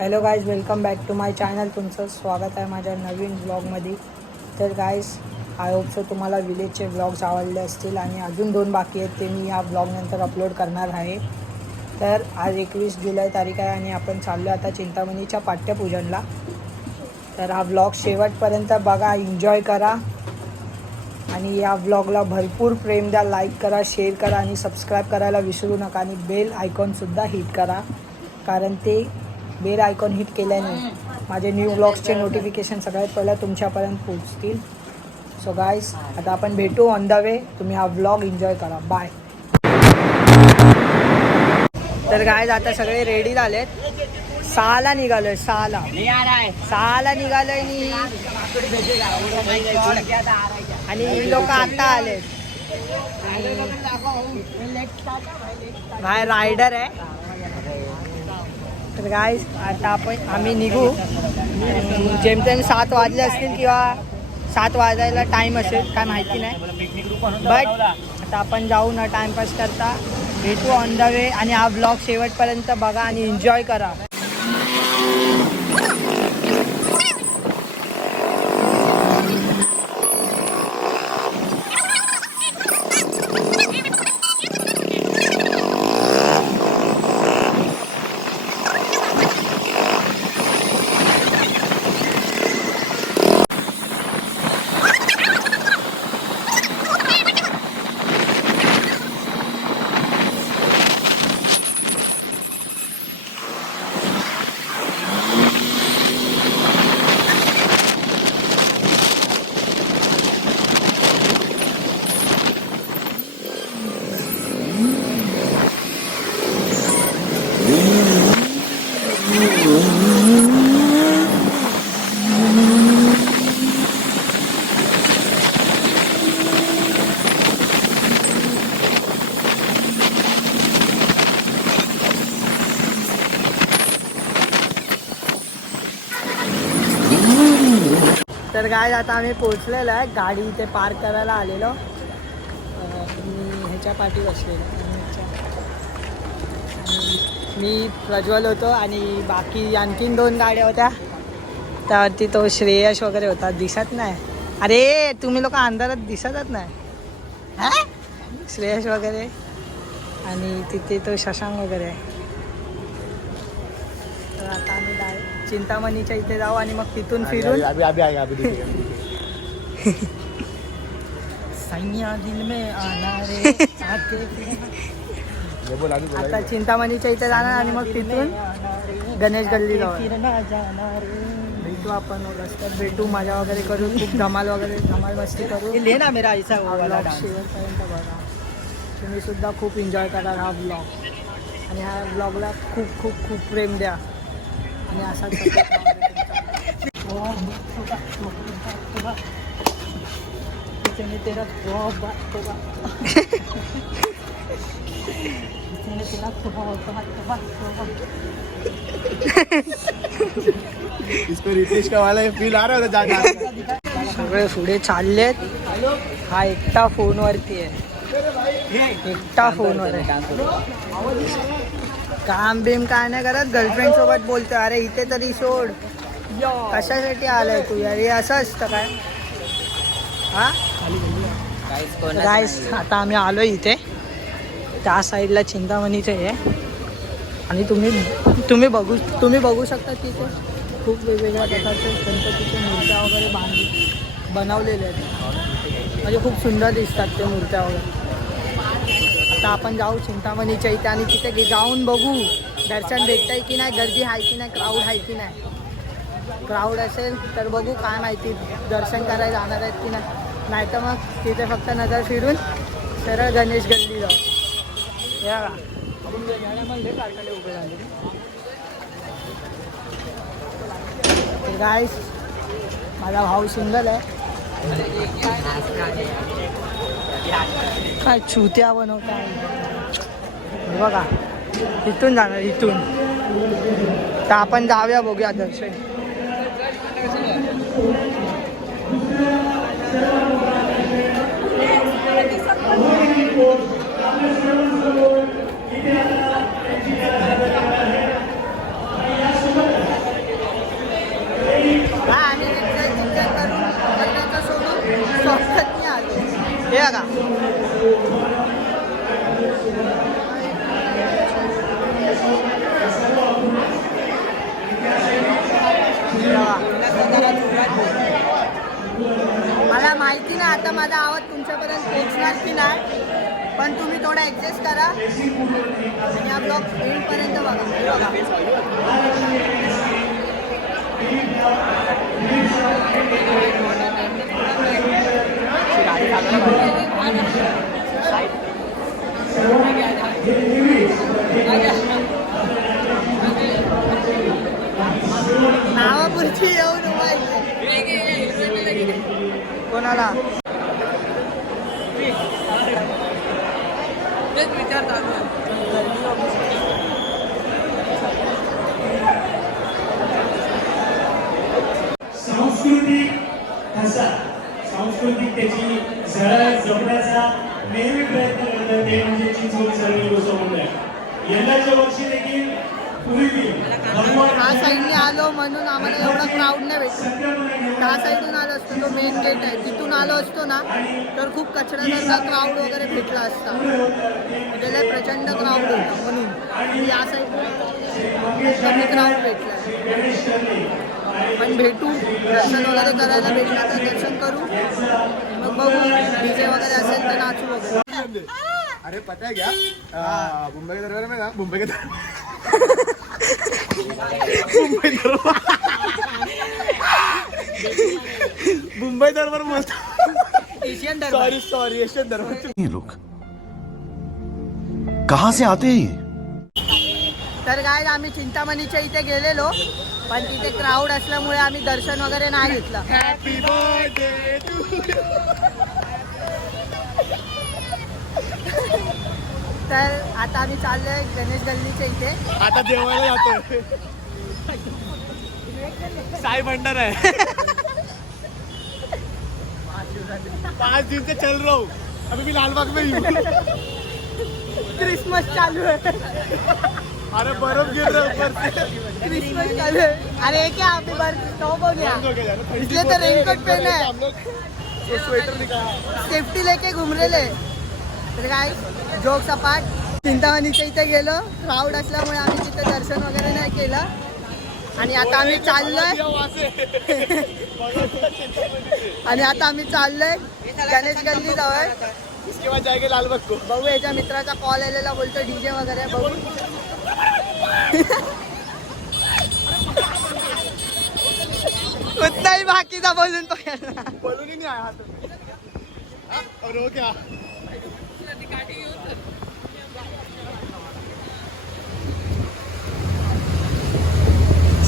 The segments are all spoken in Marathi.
Hello guys welcome back to my channel तुमचं स्वागत आहे माझ्या नवीन ब्लॉगमध्ये तर गाईज आय होप सो तुम्हाला विलेजचे ब्लॉग्स आवडले असतील आणि अजून दोन बाकी आहेत ते मी ह्या ब्लॉगनंतर अपलोड करणार आहे. तर आज एकवीस जुलै तारीख आहे आणि आपण चाललो आता चिंतामणीच्या पाठ्यपूजनला. तर हा ब्लॉग शेवटपर्यंत बघा एन्जॉय करा. आणि या ब्लॉगला भरपूर प्रेम द्या लाईक करा शेअर करा आणि सबस्क्राईब करायला विसरू नका आणि बेल आयकॉनसुद्धा हिट करा. कारण ते बेल आयकॉन हिट केल्याने माझे न्यू ब्लॉग्सचे नोटिफिकेशन सगळ्यात पहिलं तुमच्यापर्यंत पोहोचतील. सो गाईज आता आपण भेटू ऑन द वे तुम्ही हा ब्लॉग एन्जॉय करा. बाय तर गायज आता सगळे रेडी झालेत. सहाला निघालोय सहाला. सहाला निघालोय मी. आणि ही लोक आता आलेत. काय रायडर आहे. तर काय आता आपण आम्ही निघू. जेमतेम सात वाजले असतील किंवा सात वाजायला टाईम असेल काय माहिती नाही. बट आता आपण जाऊ ना टाइमपास करता. भेटू ऑन द वे आणि हा ब्लॉग शेवटपर्यंत बघा आणि एन्जॉय करा. तर काय आता आम्ही पोचलेलो आहे. गाडी इथे पार्क करायला आलेलो. मी ह्याच्या पाठी बसलेलो. ह्याच्या. आणि मी प्रज्वल होतो आणि बाकी आणखीन दोन गाड्या होत्या. त्यावरती तो श्रेयश वगैरे होता. दिसत नाही. अरे तुम्ही लोक अंधारात दिसतच नाही. हा? श्रेयश वगैरे. आणि तिथे तो शशांक वगैरे आहे. तर आता आम्ही डाय- चिंतामणीच्या इथे जाऊ आणि मग तिथून फिरून. अभी अभी आएगा अभी देखिएगा सैया दिल में आना रे आते चिंतामणीच्या इथे जाणार आणि मग तिथून गणेश गल्ली जाऊ. भेटू आपण रस्त्यात भेटू मजा वगैरे करू खूप धमाल वगैरे धमाल मस्ती करू. लेना मेरा ऐसा वो वाला ब्लॉग डांस शेवटपर्यंत बघा. तुम्ही सुद्धा खूप एन्जॉय करा हा ब्लॉग आणि ह्या ब्लॉगला खूप खूप खूप प्रेम द्या. आणि तेरा बहुत बात होगा तेरा बहुत बात होगा इसको रितेश का वाला फील आ रहा है जाना सगळे पुढे चाललेत. हा एकटा फोनवरती आहे. एकटा फोनवर आहे. काम बिम काय नाही करत. गर्लफ्रेंड सोबत बोलतो अरे इथे तरी सोड. कशासाठी आलाय तू? अरे असं असतं काय? हा? गाईस आता आम्ही आलो इथे. त्या साईडला चिंतामणीचं आहे. आणि तुम्ही तुम्ही बघू तुम्ही बघू शकता तिथे खूप वेगवेगळ्या प्रकारचे गणपतीचे मूर्त्या वगैरे बांध बनवलेले आहेत. म्हणजे खूप सुंदर दिसतात ते मूर्त्या वगैरे. आता आपण जाऊ चिंतामणीच्या इथे आणि तिथे जाऊन बघू. दर्शन भेटतंय की नाही गर्दी आहे की नाही क्राऊड आहे की नाही? क्राऊड असेल तर बघू काय माहिती दर्शन करायला जाणार आहेत की नाही. नाहीतर मग तिथे फक्त नजर फिरून सरळ गणेश गल्ली जाऊ या. उभे झाले माझा भाऊ सिंगल आहे. काय छुत्या बनवताय? बघा इथून जाणार इथून. तर आपण जाऊया बघूया दर्शन. माहिती नाही आता माझा आवाज तुमच्यापर्यंत पोहोचणार की नाही पण तुम्ही थोडा ऍडजस्ट करा आणि हा ब्लॉग एंडपर्यंत बघा हे बघा नावापुरची येऊन उभा आहे. कोणाला सांस्कृतिक ठसा सांस्कृतिक त्याची झळक जपण्याचा नेहमी प्रयत्न करतात ते म्हणजे चिंचवली सरकारी गोष्ट मंडळ यंदाच्या वर्षी देखील पूर्वी भगवान हा साईडने आलो म्हणून आम्हाला एवढा क्राऊड नाही भेटतो सत्यपणे घेऊन त्या साईडून आलो असतो तो मेन गेट आहे तिथून आलो असतो ना तर खूप कचऱ्यासारखा क्राऊड वगैरे भेटला असता. म्हणजे प्रचंड क्राऊड होता म्हणून. या साईडला कमी क्राऊड भेटला. पण भेटू दर्शन वगैरे करायला भेटलं तर दर्शन करू. मग बघू डीजे वगैरे असेल तर नाचू वगैरे. अरे पता है क्या मुंबई के दरबार में ना मुंबई के मुंबई दरबार. मुंबई दरबार बोलतो Asian Darbar sorry sorry Asian Darbar ये लोग कहां से आते हैं ये? तर काय आम्ही चिंतामणीच्या इथे गेलेलो पण तिथे क्राऊड असल्यामुळे आम्ही दर्शन वगैरे नाही घेतलं. हॅपी बर्थडे टू तर आता आम्ही चाललोय गणेश गल्लीच्या इथे. आता जेवायला जातोय. साई भंडार आहे. पाच दिन से चल रहा हूँ। अभी भी लालबाग में ही हूँ। क्रिसमस चालू आहे अरे बर्फ गिर रहा है ऊपर से। क्रिसमस चालू आहे अरे क्या अभी बार तो बघूया बंद हो गया ठंडी इसलिए तो है, रेनकोट पहना है। वो स्वेटर निकाला। सेफ्टी लेके घुमलेले तर काय जोक सपाट चिंतामणीच्या इथे गेलो. क्राऊड असल्यामुळे आम्ही तिथे दर्शन वगैरे नाही केलं. आणि आता आम्ही चाललोय. आणि आता आम्ही चाललोय गणेश गल्ली जवळ. इसके बाद जाएंगे लालबाग को बघू याच्या मित्राचा कॉल आलेला बोलतो डीजे वगैरे बघू. उतना ही बाकीचा बोलून. बोलून ही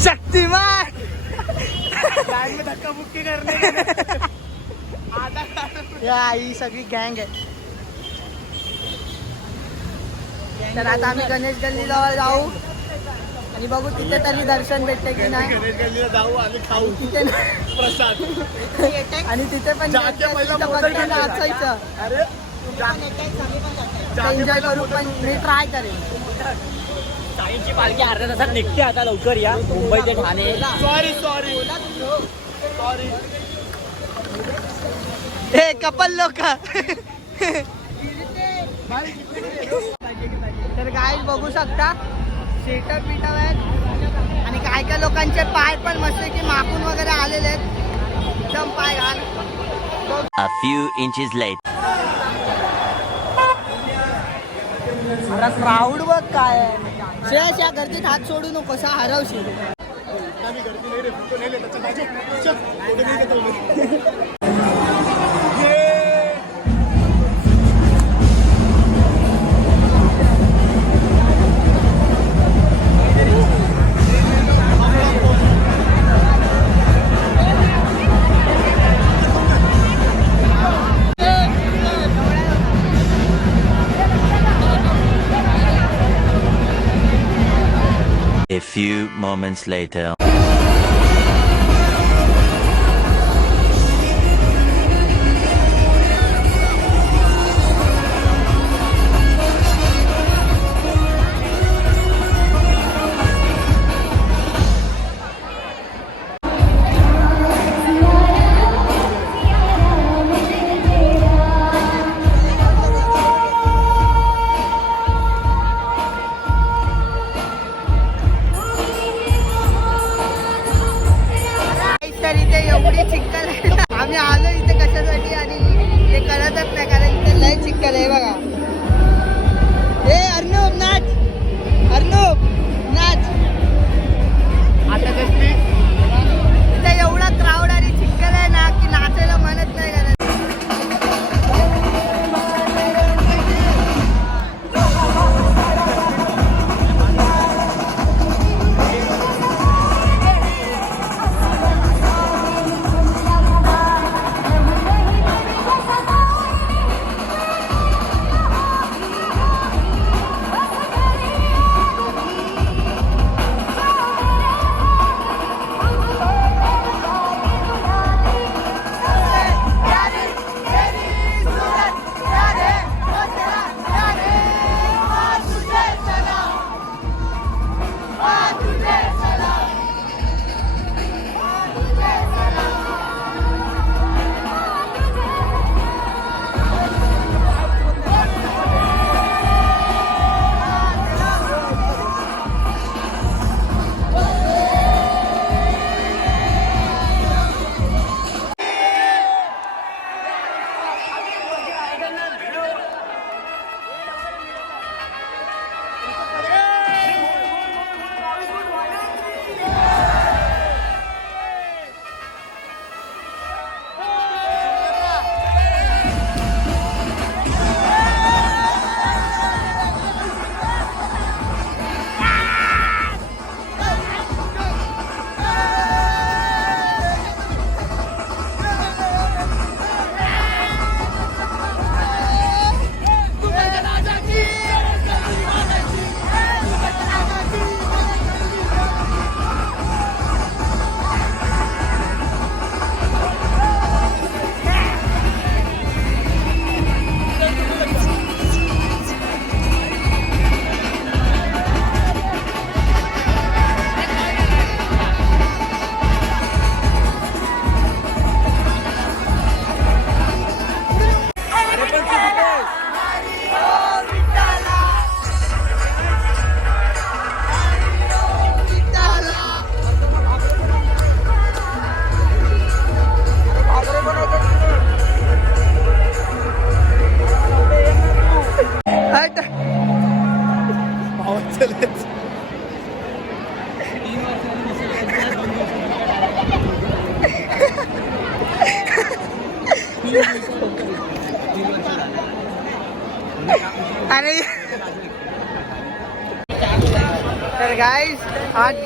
शक्तिमान! धक्का मुक्की करने के लिए। या ही सगळी गँग आहे तर आता आम्ही गणेश गल्ली जवळ जाऊ. आणि बघू तिथे तरी दर्शन भेटते की नाही. गणेश गल्लीला जाऊ आणि खाऊ. तिथे नाही. प्रसाद. आणि तिथे पण जाके एन्जॉय करू पण मी ट्राय करेन. साईडची पालखी अर्ध्या तासात निघते आता लवकर या. मुंबई ते ठाणे. सॉरी सॉरी सॉरी हे कपल लोक. तर काय बघू शकता शेटर पिटर आहेत. आणि काय काय लोकांचे पाय पण मस्त की मापून वगैरे आलेले आहेत. एकदम पाय घाल A few inches later. अरे क्राऊड बघ काय आहे. शेष या गर्दीत हात सोडू नको सा हरवशील. Moments later.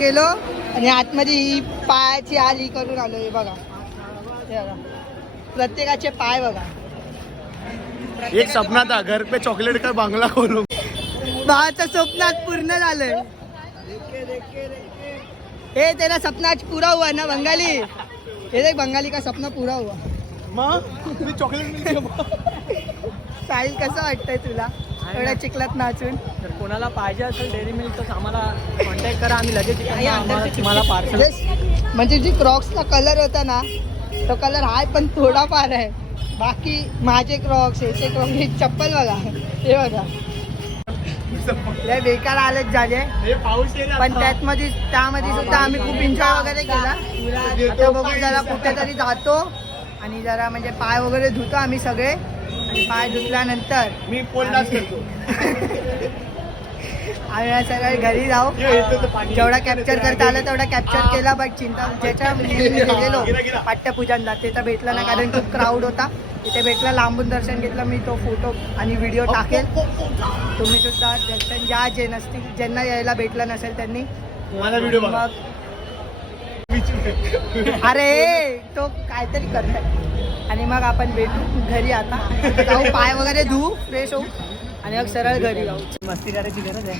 गेलो आणि आतमध्ये ही पायाची हाल ही करून आलो हे बघा. प्रत्येकाचे पाय बघा. एक सपना था घर पे चॉकलेट का बांगला खोलू भावाचं स्वप्नात पूर्ण झालंय. हे तेरा सपना पूरा हुआ ना बंगाली? हे देख बंगाली का सपना पूरा हुआ मग? मी चॉकलेट साहिल कसं वाटतंय तुला? एवढ्या चिखलात नाचून. जर कोणाला पाहिजे असेल डेअरी मिल्क तर आम्हाला कॉन्टॅक्ट करा. आम्ही लगेच तुम्हाला पार्सल. म्हणजे जी क्रॉक्सचा कलर होता ना तो कलर हाय पण थोडाफार आहे. बाकी माझे क्रॉक्स याचे क्रॉक्स ही चप्पल बघा. हे बघा. लय बेकार हालत झाले हे पण. त्यात मध्ये त्यामध्ये सुद्धा आम्ही खूप एन्जॉय वगैरे केला. आता बघू जरा कुठेतरी जातो आणि जरा म्हणजे पाय वगैरे धुतो आम्ही सगळे. पाय धुतल्यानंतर मी पोल डान्स करतो. आम्ही या सगळे घरी जाऊ. जेवढा कॅप्चर करता आलं तेवढा कॅप्चर केला बट चिंता ज्याच्या गेलेलो गिरा. पाठ्यपूजनला ते तर भेटलं ना कारण खूप क्राऊड होता. तिथे भेटला लांबून दर्शन घेतलं मी तो फोटो आणि व्हिडिओ टाकेल. तुम्ही सुद्धा दर्शन ज्या जे नसतील ज्यांना यायला भेटलं नसेल त्यांनी. मग अरे तो काहीतरी करताय. आणि मग आपण भेटू घरी आता. जाऊ पाय वगैरे धुवू फ्रेश होऊ. आणि मग सरळ घरी जाऊ. मस्ती करायची गरज आहे.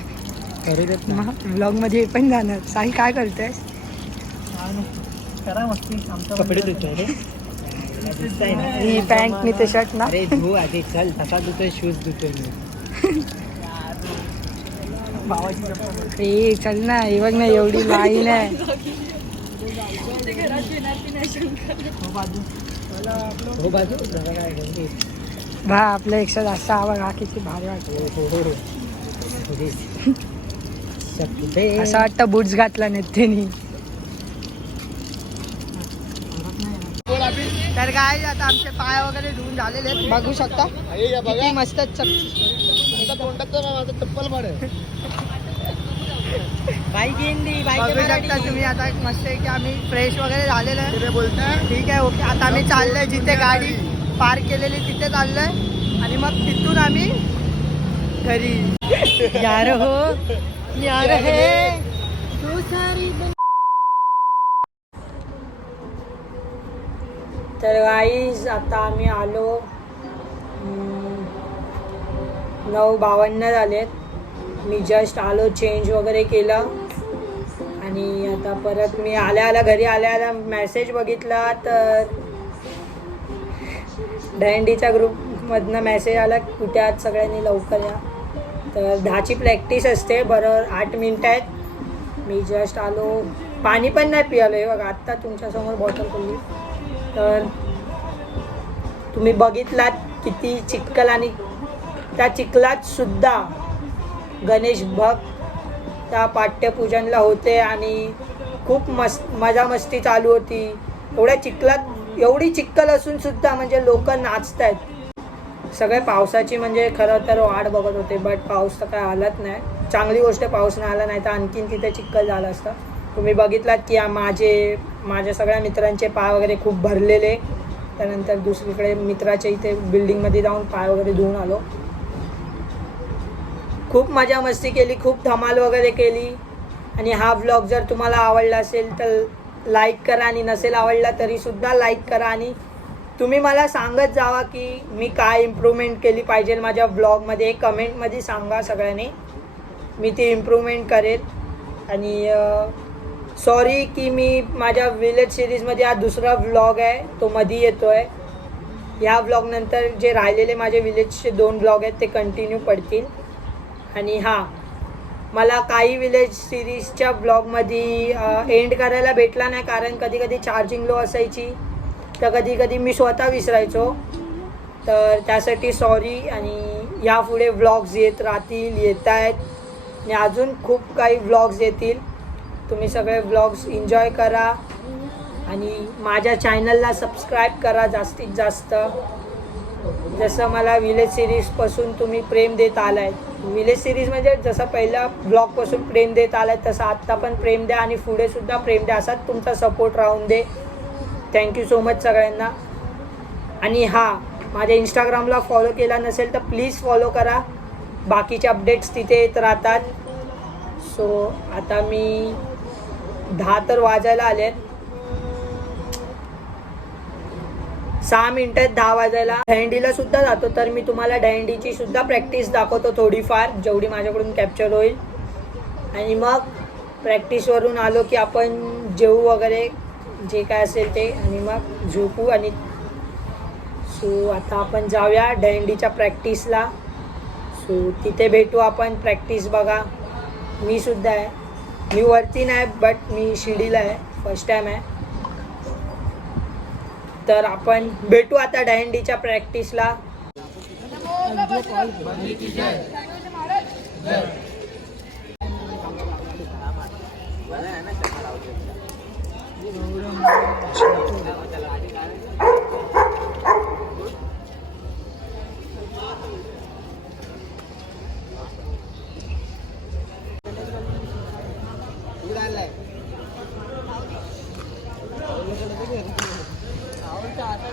ब्लॉगमध्ये पण जाणार. साई काय करतोय? करा मस्ती. आमचा कपडे रे. ही पॅन्ट मी ते शर्ट ना. अरे धू आधी. चल तसा धुतोय शूज धुतोय मी. ए चल ना. हे बघ ना एवढी लाईन आहे. हो. भा आपल्यापेक्षा जास्त हा बघा किती भारी वाटतो हो हो हो. असं वाटतं बुट्स घातला बोल अभि तर काय आता आमचे पाय वगैरे धुवून झालेले आहेत. बघू शकता. हे किती मस्त चक आता माझं चप्पल मारे बघू शकता तुम्ही आता मस्त आहे की आम्ही फ्रेश वगैरे झालेलं आहे. ते बोलताय? ठीक आहे ओके. आता आम्ही चाललोय जिथे गाडी पार्क केलेली तिथे चाललोय. आणि मग तिथून आम्ही घरी यार हो यार हे. तू तर गाईज आता आम्ही आलो. नऊ बावन्न झालेत. मी जस्ट आलो चेंज वगैरे केलं. आणि आता परत मी आल्या आल्या घरी आल्या आल्या मेसेज बघितला तर दहंडीच्या ग्रुपमधनं मेसेज आला कुठे आहात सगळ्यांनी? लवकर या. तर दहाची प्रॅक्टिस असते बरोबर आठ मिनटं आहेत. मी जस्ट आलो. पाणी पण नाही पियालो हे बघा. आत्ता तुमच्यासमोर बॉटल खोलली. तर तुम्ही बघितलात किती चिखल आणि त्या चिखलात सुद्धा गणेश भक्त त्या पाठ्यपूजनला होते आणि खूप मस् मजा मस्ती चालू होती. एवढ्या चिखलात एवढी चिखल असून सुद्धा म्हणजे लोक नाचत आहेत सगळे पावसाची म्हणजे खरं तर वाट बघत होते बट पाऊस तर काय आलाच नाही. चांगली गोष्ट पाऊस नाही आला नाही तर आणखीन तिथे चिखल झालं असतं. तुम्ही बघितलात की माझे माझ्या सगळ्या मित्रांचे पाय वगैरे खूप भरलेले. त्यानंतर दुसरीकडे मित्राच्या इथे बिल्डिंगमध्ये जाऊन पाय वगैरे धुवून आलो. खूप मजा मस्ती केली खूप धमाल वगैरे केली. आणि हा व्लॉग जर तुम्हाला आवडला असेल तर लाईक करा आणि नसेल आवडला तरीसुद्धा लाईक करा. आणि तुम्ही मला सांगत जावा की मी काय इम्प्रूव्हमेंट केली पाहिजे माझ्या व्लॉगमध्ये कमेंटमध्ये सांगा सगळ्यांनी. मी ती इम्प्रूव्हमेंट करेल. आणि सॉरी की मी माझ्या विलेज सिरीजमध्ये हा दुसरा व्लॉग आहे तो मधी येतो आहे ह्या ब्लॉगनंतर जे राहिलेले माझे विलेजचे दोन व्लॉग आहेत ते कंटिन्यू पडतील. आणि हां मला काही विलेज सिरीजच्या ब्लॉगमध्ये एंड करायला भेटला नाही कारण कधी कधी चार्जिंग लो असायची. तर कधी कधी मी स्वतः विसरायचो. तर त्यासाठी सॉरी आणि यापुढे व्लॉग्स येत राहतील येत आहेत. आणि अजून खूप काही व्लॉग्स येतील. तुम्ही सगळे व्लॉग्स एन्जॉय करा. आणि माझ्या चॅनलला सबस्क्राईब करा जास्तीत जास्त. जसं मला विलेज सिरीजपासून तुम्ही प्रेम देत आलाय. विलेज सिरीज म्हणजे जसं पहिला ब्लॉगपासून प्रेम देत आलाय तसं आत्ता पण प्रेम द्या आणि पुढे सुद्धा प्रेम द्या. असाच तुमचा सपोर्ट राहून दे. थँक्यू सो मच सगळ्यांना. आणि हां माझ्या इंस्टाग्रामला फॉलो केला नसेल तर प्लीज फॉलो करा. बाकीचे अपडेट्स तिथे येत राहतात. सो आता मी दहा तर वाजायला आले आहेत सहा मिनिटात दहा वाजायला. दहंडीला सुद्धा जातो तर मी तुम्हाला दहंडीची सुद्धा प्रॅक्टिस दाखवतो थोडीफार जेवढी माझ्याकडून कॅप्चर होईल. आणि मग प्रॅक्टिसवरून आलो की आपण जेवू वगैरे जे काय असेल ते. आणि मग झोपू आणि सो आता आपण जाऊया दहंडीच्या प्रॅक्टिसला सो तिथे भेटू आपण प्रॅक्टिस बघा. मी सुद्धा आहे. मी वरती नाही बट मी शिडीला आहे. फर्स्ट टाईम आहे. तर आपण भेटू आता डायंडीच्या प्रॅक्टिसला.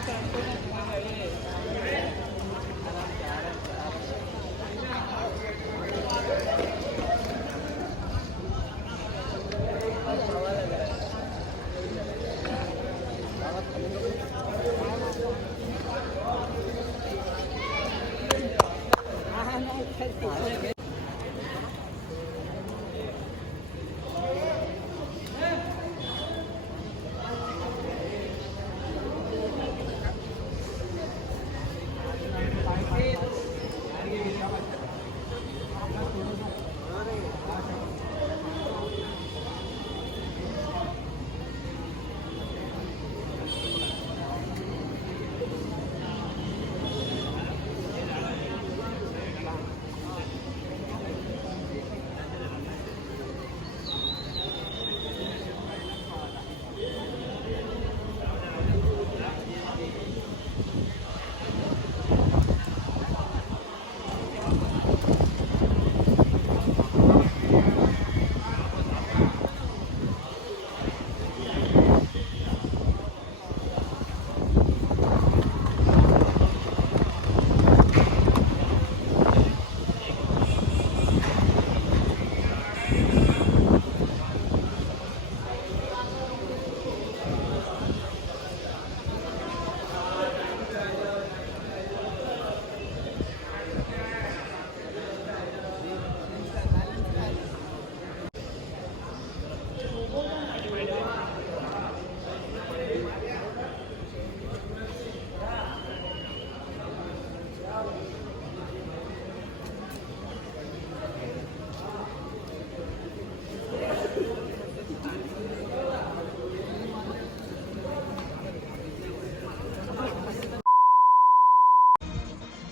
Okay.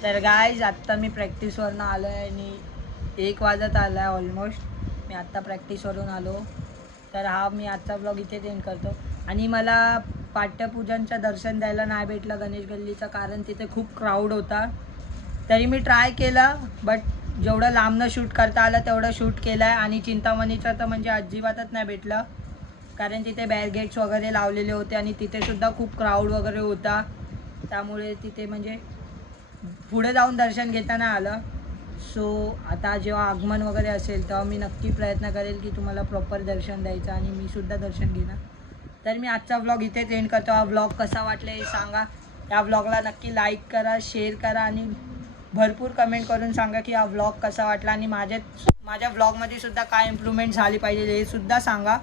तर गायज आत्ता मी प्रॅक्टिसवरनं आलो आहे आणि एक वाजत आला आहे ऑलमोस्ट मी आत्ता प्रॅक्टिसवरून आलो. तर हा मी आजचा ब्लॉग इथेच एंड करतो. आणि मला पाठ्यपूजनचं दर्शन द्यायला नाही भेटलं गणेश गल्लीचं कारण तिथे खूप क्राऊड होता. तरी मी ट्राय केला बट जेवढं लांबनं शूट करता आलं तेवढं शूट केलं आहे आणि चिंतामणीचं तर म्हणजे अजिबातच नाही भेटलं. कारण तिथे बॅरगेट्स वगैरे लावलेले होते आणि तिथेसुद्धा खूप क्राऊड वगैरे होता. त्यामुळे तिथे म्हणजे पुढे जाऊन दर्शन घेताना आलं. सो आता जेव्हा आगमन वगैरे असेल तेव्हा मी नक्की प्रयत्न करेल की तुम्हाला प्रॉपर दर्शन द्यायचं आणि मी सुद्धा दर्शन घेणार. तर मी आजचा व्लॉग इथेच एंड करतो. हा व्लॉग कसा वाटला हे सांगा. या व्लॉगला नक्की लाईक करा शेअर करा आणि भरपूर कमेंट करून सांगा की हा व्लॉग कसा वाटला आणि माझ्या माझ्या व्लॉगमध्ये सुद्धा काय इम्प्रूव्हमेंट झाली पाहिजे हे सुद्धा सांगा.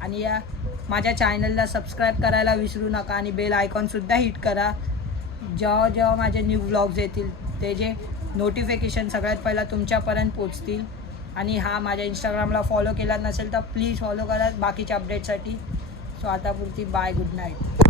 आणि या माझ्या चॅनलला सबस्क्राईब करायला विसरू नका आणि बेल आयकॉनसुद्धा हिट करा. जेव्हा जेव्हा माझे न्यू ब्लॉग्स येतील ते जे नोटिफिकेशन सगळ्यात पहिला तुमच्यापर्यंत पोचतील. आणि हा माझ्या इंस्टाग्रामला फॉलो केला नसेल तर प्लीज फॉलो करा बाकीच्या अपडेटसाठी सो आतापुरती बाय गुड नाईट